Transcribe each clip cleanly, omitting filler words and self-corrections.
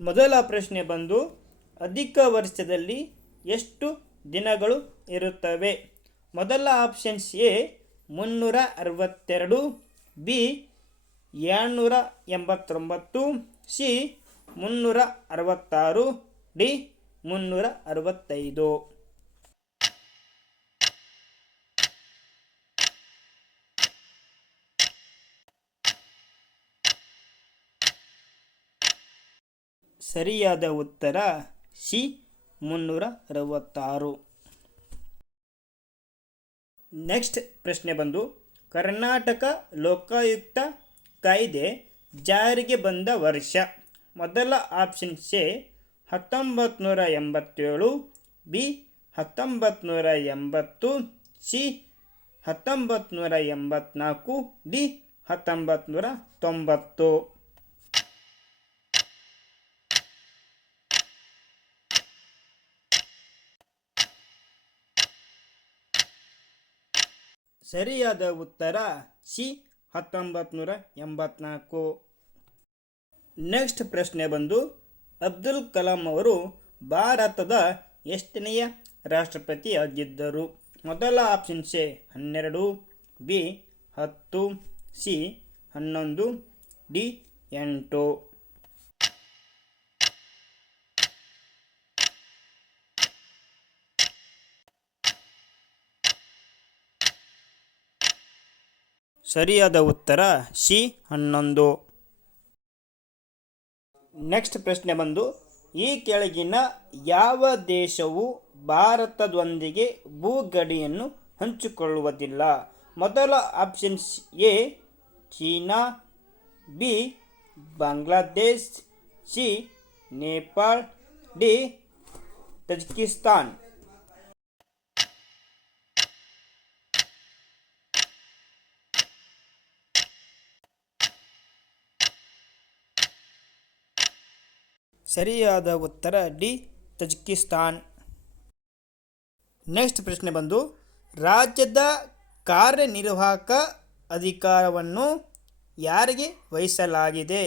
ಮೊದಲ ಪ್ರಶ್ನೆ ಬಂದು ಅಧಿಕ ವರ್ಷದಲ್ಲಿ ಎಷ್ಟು ದಿನಗಳು ಇರುತ್ತವೆ? ಮೊದಲ options A 362, B 789, C 366, D 365. ಸರಿಯಾದ ಉತ್ತರ ಸಿ 366. ನೆಕ್ಸ್ಟ್ ಪ್ರಶ್ನೆ ಬಂದು ಕರ್ನಾಟಕ ಲೋಕಾಯುಕ್ತ ಕಾಯ್ದೆ ಜಾರಿಗೆ ಬಂದ ವರ್ಷ. ಮೊದಲ option A 1987, B 1980, C 1984, D 1990. ಸರಿಯಾದ ಉತ್ತರ ಸಿ 1984. ನೆಕ್ಸ್ಟ್ ಪ್ರಶ್ನೆ ಬಂದು ಅಬ್ದುಲ್ ಕಲಾಂ ಅವರು ಭಾರತದ ಎಷ್ಟನೆಯ ರಾಷ್ಟ್ರಪತಿಯಾಗಿದ್ದರು? ಮೊದಲ option A 12, B 10, C 11, D 8. ಸರಿಯಾದ ಉತ್ತರ ಸಿ 11. ನೆಕ್ಸ್ಟ್ ಪ್ರಶ್ನೆ ಬಂದು ಈ ಕೆಳಗಿನ ಯಾವ ದೇಶವು ಭಾರತದೊಂದಿಗೆ ಭೂಗಡಿಯನ್ನು ಹಂಚಿಕೊಳ್ಳುವುದಿಲ್ಲ? ಮೊದಲ options A China, B Bangladesh, C Nepal, D Tajikistan. ಸರಿಯಾದ ಉತ್ತರ ಡಿ ತಜಿಕಿಸ್ತಾನ್. ನೆಕ್ಸ್ಟ್ ಪ್ರಶ್ನೆ ಬಂದು ರಾಜ್ಯದ ಕಾರ್ಯನಿರ್ವಾಹಕ ಅಧಿಕಾರವನ್ನು ಯಾರಿಗೆ ವಹಿಸಲಾಗಿದೆ?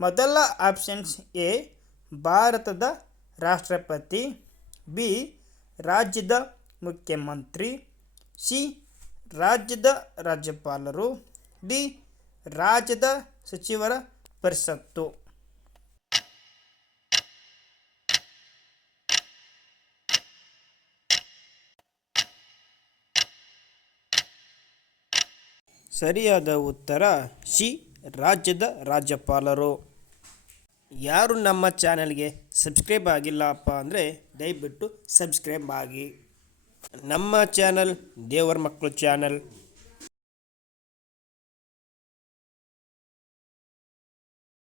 ಮೊದಲ ಆಪ್ಷನ್ಸ್ ಎ ಭಾರತದ ರಾಷ್ಟ್ರಪತಿ, ಬಿ ರಾಜ್ಯದ ಮುಖ್ಯಮಂತ್ರಿ, ಸಿ ರಾಜ್ಯದ ರಾಜ್ಯಪಾಲರು, ಡಿ ರಾಜ್ಯದ ಸಚಿವರ ಪರಿಷತ್ತು. ಸರಿಯಾದ ಉತ್ತರ ಸಿ ರಾಜ್ಯದ ರಾಜ್ಯಪಾಲರು. ಯಾರು ನಮ್ಮ ಚಾನಲ್ಗೆ ಸಬ್ಸ್ಕ್ರೈಬ್ ಆಗಿಲ್ಲಪ್ಪ ಅಂದರೆ ದಯವಿಟ್ಟು ಸಬ್ಸ್ಕ್ರೈಬ್ ಆಗಿ. ನಮ್ಮ ಚಾನಲ್ ದೇವರ ಮಕ್ಕಳು ಚಾನಲ್.